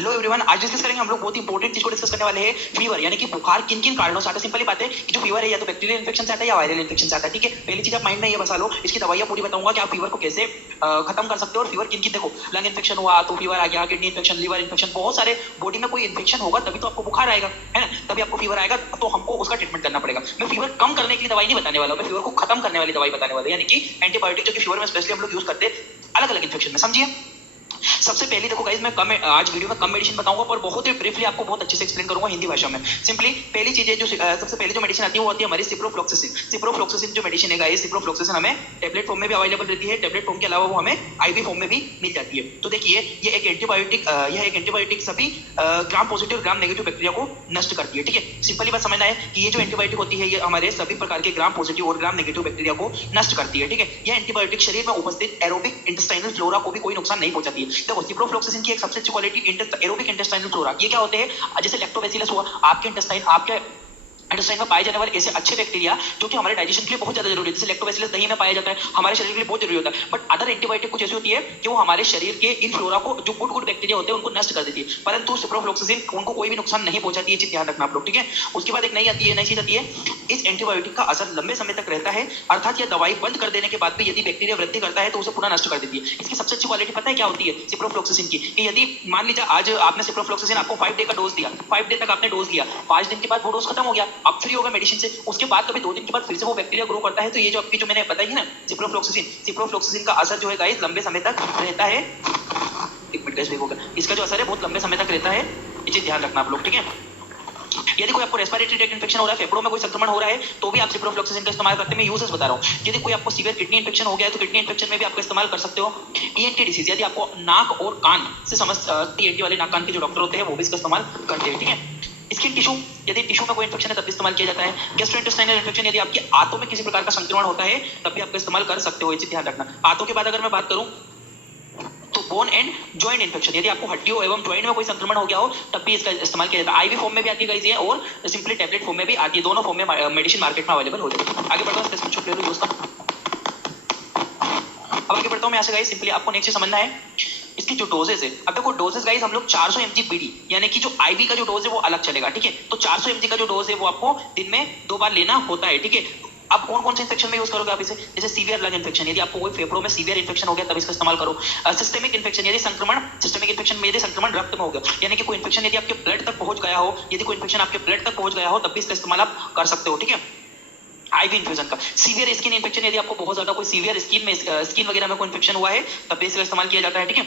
Hello everyone, आज discuss करेंगे हम लोग बहुत ही इंपॉर्टेंट चीज को डिस्कस करने वाले हैं, फीवर यानी कि बुखार किन किन कारणों से आता है। सिंपली बात है कि जो फीवर है या तो बैक्टीरियल इन्फेक्शन से आता है या वायरल इन्फेक्शन से आता है। ठीक है, पहली चीज आप माइंड में ये बसा लो, इसकी दवाइयां पूरी बताऊंगा कि आप फीवर को कैसे खत्म कर सकते हो। और फीवर किन किन, देखो लंग इन्फेक्शन हुआ तो फीवर आ गया, किडनी इन्फेक्शन, लिवर इन्फेक्शन, बहुत सारे बॉडी में कोई इन्फेक्शन होगा तभी तो आपको बुखार आएगा, है ना, तभी आपको फीवर आएगा, तो हमको उसका ट्रीटमेंट करना पड़ेगा। मैं फीवर कम करने के लिए दवाई नहीं बताने वाला हूँ, मैं फीवर को खत्म करने वाली दवाई बताने वाला हूँ, यानी कि एंटीबायोटिक, जो कि फीवर में स्पेशली हम लोग यूज करते हैं अलग अलग इन्फेक्शन में, समझिए। सबसे पहले देखो गाइस, मैं कम आज वीडियो में कम मेडिसिन बताऊंगा, पर बहुत ही ब्रीफली आपको बहुत अच्छे से एक्सप्लेन करूंगा हिंदी भाषा में। सिंपली पहली चीज है जो सबसे पहले जो मेडिसिन आती है वो आती है हमारी सिप्रोफ्लॉक्सासिन। सिप्रोफ्लॉक्सासिन जो मेडिसिन है गाइस, सिप्रोफ्लॉक्सासिन हमें टैबलेट फॉर्म में भी अवेलेबल रहती है, टैबलेट फॉर्म के अलावा वो हमें आईवी फॉर्म में भी मिल जाती है। तो देखिए, ये एक एंटीबायोटिक सभी ग्राम पॉजिटिव और ग्राम नेगेटिव बैक्टीरिया को नष्ट करती है। ठीक है, सिंपली बात समझना है कि ये जो एंटीबायोटिक होती है ये हमारे सभी प्रकार के ग्राम पॉजिटिव और ग्राम नेगेटिव बैक्टीरिया को नष्ट करती है। ठीक है, यह एंटीबायोटिक शरीर में उपस्थित एरोबिक इंटेस्टाइनल फ्लोरा को भी कोई नुकसान नहीं पहुंचाती है। देखो, सिप्रोफ्लॉक्सासिन की एक सबसे अच्छी क्वालिटी एरोबिक इंटेस्टाइनल फ्लोरा, ये क्या होते हैं, जैसे लैक्टोबैसिलस हुआ, आपके आपके इंटेस्टाइन में पाए जाने वाले ऐसे अच्छे बैक्टीरिया जो कि हमारे डाइजेशन के लिए बहुत ज्यादा जरूरी है। जैसे लैक्टोबैसिलस दही में पाया जाता है, हमारे शरीर के लिए बहुत जरूरी होता है। बट अदर एंटीबायोटिक कुछ ऐसी होती है कि वो हमारे शरीर के इन फ्लोरा को, जो गुड गुड बैक्टीरिया होते हैं, उनको नष्ट कर देती है, परंतु सिप्रोफ्लॉक्सासिन उनको कोई भी नुकसान नहीं पहुंचाती है। चीज ध्यान रखना आप लोग, ठीक है। उसके बाद एक नई चीज आती है, इस एंटीबायोटिक का असर लंबे समय तक रहता है, अर्थात यह दवाई बंद कर देने के बाद भी यदि बैक्टीरिया वृद्धि करता है तो उसे पुनः नष्ट कर देती है। इसकी सबसे अच्छी क्वालिटी पता है क्या होती है सिप्रोफ्लॉक्सासिन की, कि यदि मान लीजिए आज आपने सिप्रोफ्लॉक्सासिन आपको 5 डे का डोज दिया, 5 डे तक आपने डोज लिया, 5 दिन के बाद वो डोज खत्म हो गया, अब फ्री हो गया मेडिसिन से, उसके बाद कभी 2 दिन के बाद फिर से वो बैक्टीरिया ग्रो करता है, तो ये जो आपकी जो मैंने बताई है ना सिप्रोफ्लॉक्सासिन का असर जो है गाइस लंबे समय तक रहता है। एक मिनट गाइस, होगा, इसका जो असर है बहुत लंबे समय तक रहता है, ये चीज ध्यान रखना आप लोग, ठीक है। यदि कोई आपको रेस्पिरेटरी ट्रैक्ट इन्फेक्शन हो रहा है, फेफड़ों में कोई संक्रमण हो रहा है, तो भी आप सिप्रोफ्लॉक्सासिन का इस्तेमाल करते हैं। मैं यूजेस बता रहा हूं, यदि कोई आपको सीवियर किडनी इन्फेक्शन हो गया है तो किडनी इन्फेक्शन में भी आपको इस्तेमाल कर सकते हो। ईएनटी डिसीज, यदि आपको नाक और कान से समस्या, ईएनटी वाले नाक कान के जो डॉक्टर होते हैं वो भी इसका इस्तेमाल करते हैं, ठीक है। स्किन टिश्यू, यदि टिश्यू में कोई इन्फेक्शन है तब भी इस्तेमाल किया जाता है। गैस्ट्रोइंटेस्टाइनल इन्फेक्शन, यदि आपके आंतों में किसी प्रकार का संक्रमण होता है तब भी आप इस्तेमाल कर सकते हो, ये चीज ध्यान रखना। आंतों के बाद अगर मैं बात करूं तो बोन एंड जॉइंट इन्फेक्शन, यदि आपको हड्डियों एवं जॉइंट में कोई संक्रमण हो गया हो तब भी इसका इस्तेमाल किया जाता है। आईवी फॉर्म में भी आती है गाइस और सिंपली टैबलेट फॉर्म में भी आती है, दोनों फॉर्म में मेडिसिन मार्केट में अवेलेबल हो जाती है। आगे बढ़ता हूं, स्क्रीनशॉट ले लो दोस्तों। अब आगे बढ़ता हूं मैं यहाँ से गाइस, सिंपली आपको नेक्स्ट समझना है इसकी जो डोजेस है। अब देखो डोजेस गाइस, हम लोग 400 mg बीडी यानी कि जो आईवी का जो डोज है वो अलग चलेगा, ठीक है। तो 400 mg का जो डोज है वो आपको दिन में 2 बार लेना होता है, ठीक है। अब कौन कौन से इन्फेक्शन में यूज करोगे आप इसे, जैसे सीवियर लंग इन्फेक्शन, यदि आपको कोई फेफड़ों में सीवियर इन्फेक्शन हो गया तब इसका इस्तेमाल करो। सिस्टेमिक इन्फेक्शन, यदि संक्रमण, सिस्टेमिक इन्फेक्शन में यदि संक्रमण रक्त में हो गया, यानी कि कोई इन्फेक्शन यदि आपके ब्लड तक पहुंच गया हो, यदि कोई इन्फेक्शन आपके ब्लड तक पहुंच गया हो तब भी इसका इस्तेमाल आप कर सकते हो, ठीक है। आईवी इन्फ्यूजन का। सीवियर स्किन इन्फेक्शन, यदि आपको बहुत ज्यादा कोई सीवियर स्किन वगैरह में कोई इन्फेक्शन हुआ है तब भी इसका इस्तेमाल किया जाता है, ठीक है।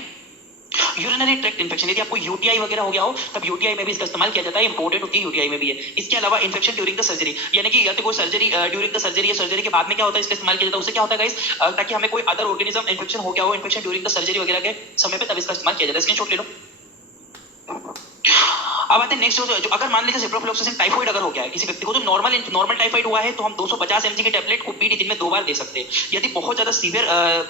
यूरिनरी ट्रैक्ट इन्फेक्शन, यदि आपको यूटीआई वगैरह हो गया हो तब यूटीआई में भी इसका इस्तेमाल किया जाता है, इंपॉर्टेंट होती है यूटीआई में भी है। इसके अलावा इन्फेक्शन ड्यूरिंग द सर्जरी, यानी कि या तो कोई सर्जरी ड्यूरिंग द सर्जरी या सर्जरी के बाद में क्या होता है इसका इस्तेमाल किया जाता है। उससे क्या होता है गाइस, ताकि हमें कोई अदर ऑर्गेनिज्म इन्फेक्शन हो गया हो, इन्फेक्शन ड्यूरिंग द सर्जरी वगैरह के समय पे तब इसका इस्तेमाल किया जाता है। स्क्रीनशॉट ले लो। अब आते हैं नेक्स्ट, जो अगर मान लीजिए सिप्रोफ्लॉक्सासिन टाइफाइड अगर हो गया है किसी व्यक्ति को, तो नॉर्मल टाइफाइड हुआ है तो हम 250 mg के टैबलेट को बीडी दिन में 2 बार दे सकते हैं। यदि बहुत ज्यादा सीवियर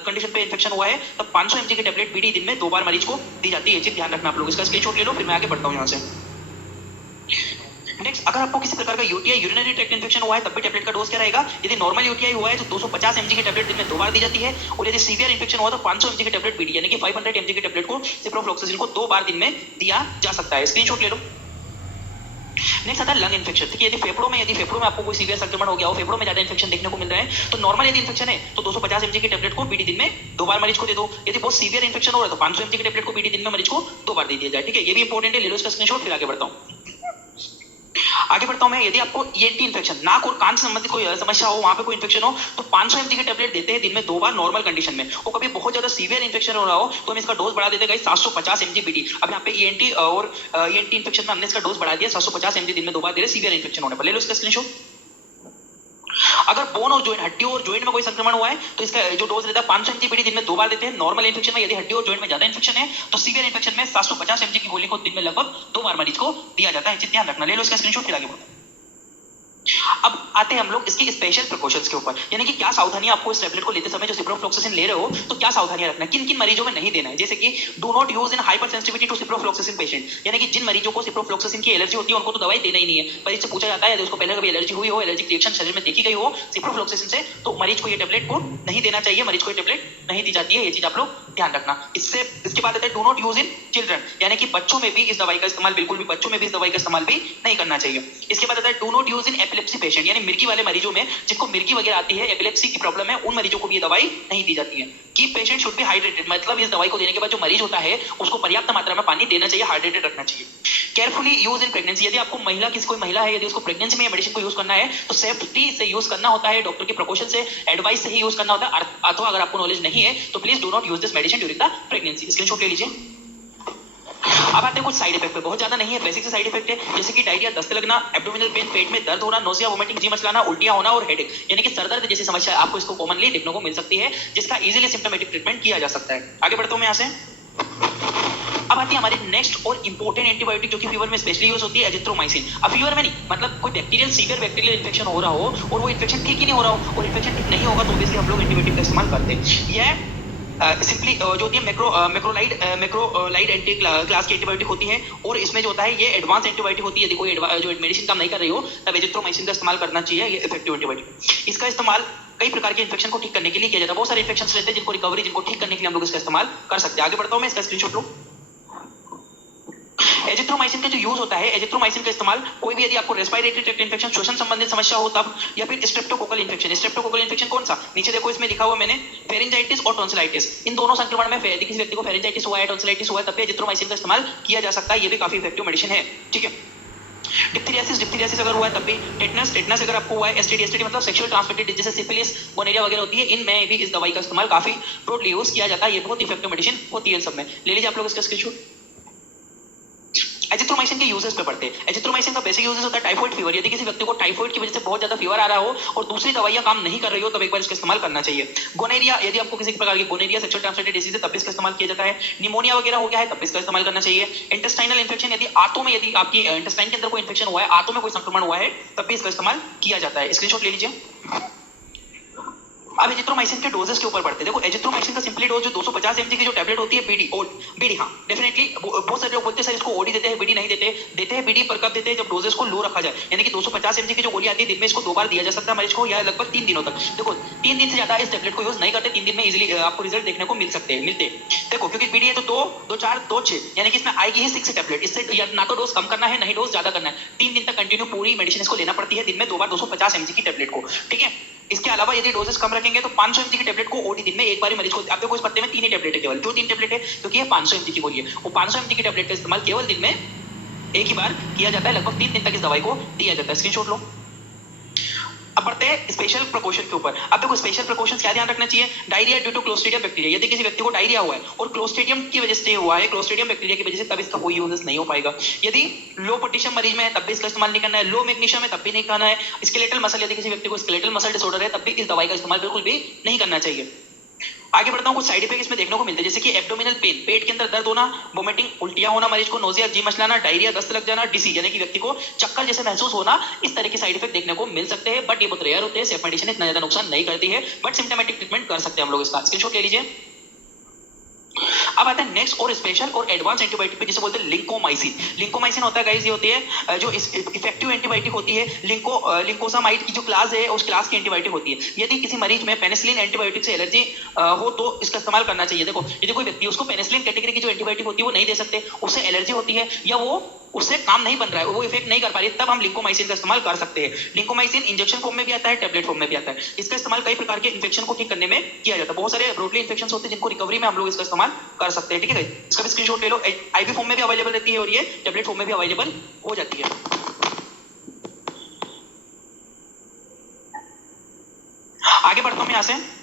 कंडीशन पे इन्फेक्शन हुआ है तब 500 mg के टैबलेट बीडी दिन में 2 बार मरीज को दी जाती है, ये चीज ध्यान रखना आप लोग। इसका स्क्रीनशॉट ले लो, फिर मैं आगे बढ़ता हूँ यहाँ से। नेक्स्ट, अगर आपको किसी प्रकार का यूटीआई यूरिनरी ट्रैक्ट इन्फेक्शन हुआ है तब भी टैबलेट का डोज क्या रहेगा, यदि नॉर्मल यूटीआई हुआ है तो 250 mg की टैबलेट दिन में 2 बार दी जाती है, और यदि सीवियर इन्फेक्शन हुआ तो 500 mg की टैबलेट बीडी यानी कि 500 mg की टैबलेट को सिप्रोफ्लॉक्सासिन को 2 बार दिन में दिया जा सकता है। स्क्रीनशॉट ले लो। नेक्स्ट आता है लंग इन्फेक्शन, ठीक है। यदि फेफड़ों में आपको कोई सीवियर संक्रमण हो गया हो, फेफड़ों में ज्यादा इन्फेक्शन देखने को मिल रहा है, तो नॉर्मल यदि इन्फेक्शन है तो 250 mg की टैबलेट को बीडी दिन में 2 बार मरीज को दे दो। यदि बहुत सीवियर इन्फेक्शन हो रहा है तो 500 mg की टैबलेट को बीडी दिन में मरीज को 2 बार दे दिया जाए, ठीक है। ये भी इंपॉर्टेंट है, ले लो इसका स्क्रीनशॉट, फिर आगे बढ़ता हूँ। आगे बढ़ता हूं मैं, यदि आपको ईएनटी इन्फेक्शन, नाक और कान से संबंधित कोई समस्या हो, वहां पे कोई इन्फेक्शन हो, तो 500 mg की टैबलेट देते हैं दिन में 2 बार नॉर्मल कंडीशन में। और कभी बहुत ज्यादा सीवियर इन्फेक्शन हो रहा हो तो हम इसका डोज बढ़ा देते हैं 750 mg बीडी। अब यहाँ पे ईएनटी और ईएनटी इन्फेक्शन में हमने इसका डोज बढ़ा दिया 750 mg दिन में 2 बार दे रहे सीवियर इन्फेक्शन होने पर। ले लो इसका स्क्रीनशॉट। अगर बोन और जॉइंट, हड्डी और जॉइंट में कोई संक्रमण हुआ है तो इसका जो डोज रहता है 500 mg बीडी दिन में 2 बार देते हैं नॉर्मल इन्फेक्शन में। यदि हड्डी और जॉइंट में ज्यादा इन्फेक्शन है तो सीवियर इन्फेक्शन में 750 mg की गोली को दिन में लगभग 2 बार मरीज को दिया जाता है, ध्यान रखना। ले लो इसका स्क्रीनशॉट, फिर आगे बढ़ो। अब आते हैं हम लोग इसकी स्पेशल प्रिकॉशंस के ऊपर, यानी कि क्या सावधानी आपको इस टैबलेट को लेते समय जो सिप्रोफ्लॉक्सासिन ले रहे हो तो क्या सावधानियां रखना है, किन किन मरीजों में नहीं देना है। जैसे कि do not use in hypersensitivity to ciprofloxacin patient, यानी कि जिन मरीजों को सिप्रोफ्लॉक्सासिन की एलर्जी होती है उनको तो दवाई देना ही नहीं है। मरीज से पूछा जाता है यदि उसको पहले कभी एलर्जी हुई हो, एलर्जिक रिएक्शन शरीर में देखी गई हो सिप्रोफ्लॉक्सासिन से, तो मरीज को ये टैबलेट को नहीं देना चाहिए, मरीज को ये टैबलेट नहीं दी जाती है। ये चीज आप लोग ध्यान रखना। इसके बाद आता है do not use in children, यानी कि बच्चों में भी इस दवाई का इस्तेमाल बिल्कुल भी बच्चों में भी इस दवाई का इस्तेमाल भी नहीं करना चाहिए। इसके बाद आता है do not use in epilepsy patient, यानी मिर्गी वाले मरीजों में जिनको मिर्गी वगैरह आती है, एपिलेप्सी की प्रॉब्लम है, उन मरीजों को भी ये दवाई नहीं दी जाती है। कि पेशेंट शुड बी हाइड्रेटेड, मतलब इस दवाई को देने के बाद जो मरीज होता है उसको पर्याप्त मात्रा में पानी देना चाहिए, हाइड्रेटेड रखना चाहिए। केयरफुली यूज इन प्रेगनेंसी, यदि आपको महिला किसी कोई महिला है यदि उसको प्रेगनेंसी में मेडिसिन को यूज करना है तो सेफ्टी से यूज करना होता है, डॉक्टर के प्रिकॉशन से एडवाइस से ही यूज करना होता है, अथवा अगर आपको नॉलेज नहीं है तो please do not use this medicine during the pregnancy. Screenshot ले लीजिए। अब आते हैं कुछ साइड इफेक्ट पे, बहुत ज्यादा नहीं है, बेसिक से साइड इफेक्ट है, जैसे कि डायरिया, दस्त लगना, एब्डोमिनल पेन, पेट में दर्द होना, नोजिया, वोमिटिंग, जी मचलाना, उल्टियां होना और हेडेक, यानी कि सर दर्द जैसी समस्या आपको इसको कॉमनली देखने को मिल सकती है, जिसका इजीली सिम्टोमेटिक ट्रीटमेंट किया जा सकता है। आगे बढ़ता हूं मैं यहाँ से। अब आती है हमारी नेक्स्ट और इंपॉर्टेंट एंटीबायोटिक जो कि फीवर में स्पेशली यूज होती है, एजिथ्रोमाइसिन। अब फीवर में नहीं, मतलब कोई बैक्टीरियल सीवियर बैक्टीरियल इन्फेक्शन हो रहा हो और वो इन्फेक्शन ठीक ही नहीं हो रहा हो और इन्फेक्शन ठीक नहीं होगा तो ऑब्वियसली हम लोग एंटीबायोटिक का इस्तेमाल करते हैं। यह सिंपली जो होती है मैक्रोलाइड एंटी क्लास की एंटीबायोटिक होती है और इसमें जो होता है ये एडवांस एंटीबायोटिक होती है। यदि कोई जो मेडिसिन काम नहीं कर रही हो तब एजिथ्रोमाइसिन का इस्तेमाल करना चाहिए, ये इफेक्टिव एंटीबायोटिक। इसका इस्तेमाल कई प्रकार के इन्फेक्शन को ठीक करने के लिए किया जाता है। बहुत सारे इन्फेक्शन रहते हैं जिनको रिकवरी, जिनको ठीक करने के लिए हम लोग इसका इस्तेमाल कर सकते हैं। आगे बढ़ता हूं मैं, इसका स्क्रीनशॉट लो। एजिथ्रोमाइसिन का जो यूज होता है, एजिथ्रोमाइसिन का इस्तेमाल कोई भी यदि आपको रेस्पिरेटरी ट्रैक्ट इन्फेक्शन, श्वसन संबंधित समस्या हो तब, या फिर स्ट्रेप्टोकोकल इन्फेक्शन। स्ट्रेप्टोकोकल इन्फेक्शन कौन सा, नीचे देखो इसमें लिखा हुआ मैंने, फेरिंजाइटिस और टॉन्सिलाइटिस, इन दोनों संक्रमण में यदि किसी व्यक्ति को फेरिंजाइटिस हुआ है, टॉन्सिलाइटिस हुआ है, तब भी एजिथ्रोमाइसिन का इस्तेमाल किया जा सकता है। ये भी काफी इफेक्टिव मेडिसिन है, ठीक है। डिप्थीरियासिस अगर हुआ है तब भी, टेटनस अगर आपको हुआ है, एसटीडी मतलब sexual transmitted disease, syphilis, gonorrhoea वगैरह होती है, इनमें भी इस दवाई का इस्तेमाल काफी ब्रॉडली यूज किया जाता है। ये बहुत इफेक्टिव मेडिसिन होती है सब में। ले लीजिए आप लोग इसका स्क्रीनशॉट। एजिथ्रोमाइसिन के यूजेस पे पढ़ते हैं। एजिथ्रोमाइसिन का बेसिक यूजेस होता है टाइफाइड फीवर, यदि किसी व्यक्ति को टाइफाइड की वजह से बहुत ज्यादा फीवर आ रहा हो और दूसरी दवाइयां काम नहीं कर रही हो तब एक बार इसका इस्तेमाल करना चाहिए। गोनेरिया, यदि आपको किसी प्रकार की गोनेरिया, सेक्सुअल ट्रांसमिटेड डिजीज है तब भी इसका इस्तेमाल किया जाता है। निमोनिया वगैरह हो गया है तब भी इसका इस्तेमाल करना चाहिए। इंटेस्टाइनल इन्फेक्शन, यदि आंतों में, यदि आपकी इंटेस्टाइन के अंदर कोई इन्फेक्शन हुआ है, आंतों में कोई संक्रमण हुआ है तब भी इसका इस्तेमाल किया जाता है। स्क्रीनशॉट ले लीजिए। अब एजिथ्रोमाइसिन के डोजेस के ऊपर बढ़ते हैं। देखो एजिथ्रोमाइसिन का सिंपली डोज जो 250 mg की जो टैबलेट होती है, बीडी, हाँ डेफिनेटली बहुत सारे लोग बोलते हैं सर इसको ओडी देते हैं, बीडी नहीं देते हैं बीडी पर कब देते हैं, जब डोजेस को लो रखा जाए, यानी कि 250 mg की जो गोली आती है दिन में इसको 2 बार दिया जा सकता है मरीज को, या लगभग 3 दिनों तक। देखो 3 दिन से ज्यादा इस टैबलेट को यूज नहीं करते, 3 दिन में इजीली आपको रिजल्ट देखने को मिलते हैं। देखो क्योंकि बीडी है तो 2, 4, 2, 6, यानी कि इसमें आएगी ही 6 टैबलेट। इससे ना तो डोज कम करना है, नहीं डोज ज्यादा करना है, 3 दिन तक कंटिन्यू पूरी मेडिसिन इसको लेना पड़ती है, दिन में 2 बार 250 mg की टैबलेट को, ठीक है। इसके अलावा यदि डोजेस कम रखेंगे तो 500 mg की टैबलेट को ओडी दिन में एक बार मरीज को, आप देखो इस पत्ते में 3 ही टैबलेट है केवल, क्यों 3 टैबलेट है, क्योंकि ये 500 mg की गोली है। वो 500 mg की टैबलेट का इस्तेमाल केवल दिन में एक ही बार किया जाता है, लगभग 3 दिन तक इस दवाई को दिया जाता है। स्क्रीनशॉट लो। अब बढ़ते हैं स्पेशल प्रिकॉशन के ऊपर। अब देखो स्पेशल प्रिकॉशंस क्या ध्यान रखना चाहिए। Diarrhoea due to clostridium bacteria, यदि किसी व्यक्ति को डायरिया हुआ है और क्लोस्ट्रिडियम की वजह से हुआ है, क्लोस्ट्रिडियम बैक्टीरिया की वजह से, तब इसका कोई यूजेस नहीं हो पाएगा। यदि लो पोटेशियम मरीज में है तब भी इसका इस्तेमाल नहीं करना है, लो मैग्नीशियम है तब भी नहीं करना है, स्केलेटल मसल, यदि किसी व्यक्ति को स्केलेटल मसल डिसऑर्डर है तब भी इस दवाई का इस्तेमाल बिल्कुल भी नहीं करना चाहिए। आगे बढ़ता हूं, कुछ साइड इफेक्ट इसमें देखने को मिलते हैं, जैसे कि एब्डोमिनल पेन, पेट के अंदर दर्द होना, वोमिटिंग, उल्टियां होना मरीज को, नोजिया, जी मचलाना, डायरिया, दस्त लग जाना, डिसी यानी कि व्यक्ति को चक्कर जैसे महसूस होना, इस तरह के साइड इफेक्ट देखने को मिल सकते हैं, बट ये बहुत रेयर होते हैं। सेफ मेडिसिन इतना ज्यादा नुकसान नहीं करती है, बट सिम्टोमेटिक ट्रीटमेंट कर सकते हैं हम लोग इसका। स्क्रीनशॉट ले लीजिए। अब आता है नेक्स्ट और स्पेशल और एडवांस एंटीबायोटिक पे, जिसे बोलते हैं लिंकोमाइसिन। लिंकोमाइसिन होता है गाइस, ये होती है जो इफेक्टिव एंटीबायोटिक होती है। लिंकोसामाइड की जो क्लास है उस क्लास की एंटीबायोटिक होती है। यदि किसी मरीज में पेनिसिलिन एंटीबायोटिक से एलर्जी हो तो इसका इस्तेमाल करना चाहिए। देखो यदि कोई व्यक्ति, उसको पेनिसिलिन कैटेगरी की जो एंटीबायोटिक होती है वो नहीं दे सकते, उससे एलर्जी होती है या वो उससे काम नहीं बन रहा है, वो इफेक्ट नहीं कर पा रही, तब हम लिंकोमाइसिन का इस्तेमाल कर सकते हैं। लिंकोमाइसिन इंजेक्शन फॉर्म में भी आता है, टैबलेट फॉर्म में भी आता है। इसका इस्तेमाल कई प्रकार के इन्फेक्शन को ठीक करने में किया जाता है। बहुत सारे ब्रोडली इन्फेक्शन होते हैं जिनको रिकवरी में हम लोग इसका इस्तेमाल कर सकते हैं, ठीक है। इसका भी स्क्रीनशॉट ले लो। आईवी फॉर्म में भी अवेलेबल रहती है और ये टैबलेट फॉर्म में भी अवेलेबल हो जाती है। आगे बढ़ता हूं यहां से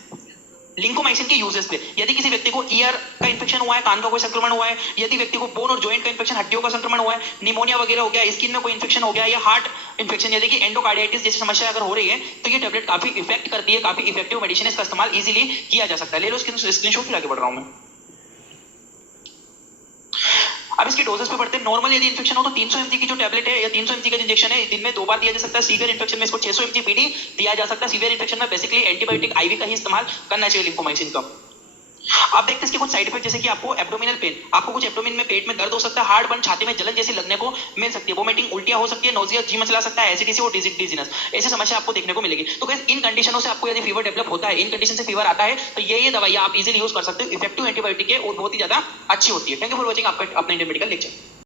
लिंकोमाइसिन के यूजेस पे। यदि किसी व्यक्ति को ईयर का इंफेक्शन हुआ है, कान का कोई संक्रमण हुआ है, यदि व्यक्ति को बोन और जॉइंट का इंफेक्शन, हड्डियों का संक्रमण हुआ है, निमोनिया वगैरह हो गया, स्किन में कोई इंफेक्शन हो गया या हार्ट इंफेक्शन, यदि कि एंडोकार्डियाइटिस जैसी समस्या अगर हो रही है तो ये टैबलेट काफी इफेक्ट करती है, काफी इफेक्टिव मेडिसिन है, इसका इस्तेमाल इजीली किया जा सकता है। ले लो स्क्रीनशॉट, फिर आगे बढ़ रहा हूं मैं। अब इसकी डोजेस पे पड़ते हैं। नॉर्मल यदि इन्फेक्शन हो तो 300 mg की जो टैबलेट है या 300 mg का इंजेक्शन है दिन में 2 बार दिया जा सकता है। सीवियर इन्फेक्शन में इसको 600 mg पीडी दिया जा सकता है। सीवियर इन्फेक्शन में बेसिकली एंटीबायोटिक आईवी का ही इस्तेमाल करना चाहिए लिम्फोमाइसिन का। आप देखते हैं इसके कुछ साइड इफेक्ट, जैसे कि आपको एब्डोमिनल पेन, आपको कुछ एब्डोमिन में पेट में दर्द हो सकता है, हार्ड बर्न, छाती में जलन जैसी लगने को मिल सकती है, वोमिटिंग, उल्टियां हो सकती है, नोजिया, जी मचला सकता है, एसिडिटी और डिजीनेस, ऐसी समस्या आपको देखने को मिलेगी। तो गाइस इन कंडीशनों से आपको यदि फीवर डेवलप होता है, इन कंडीशन से फीवर आता है, तो ये दवाइयां आप इजीली यूज कर सकते हो, इफेक्टिव एंटीबायोटिक है और बहुत ही ज्यादा अच्छी होती है। थैंक यू फॉर वॉचिंग आपका अपना इंडियन मेडिकल लेक्चर।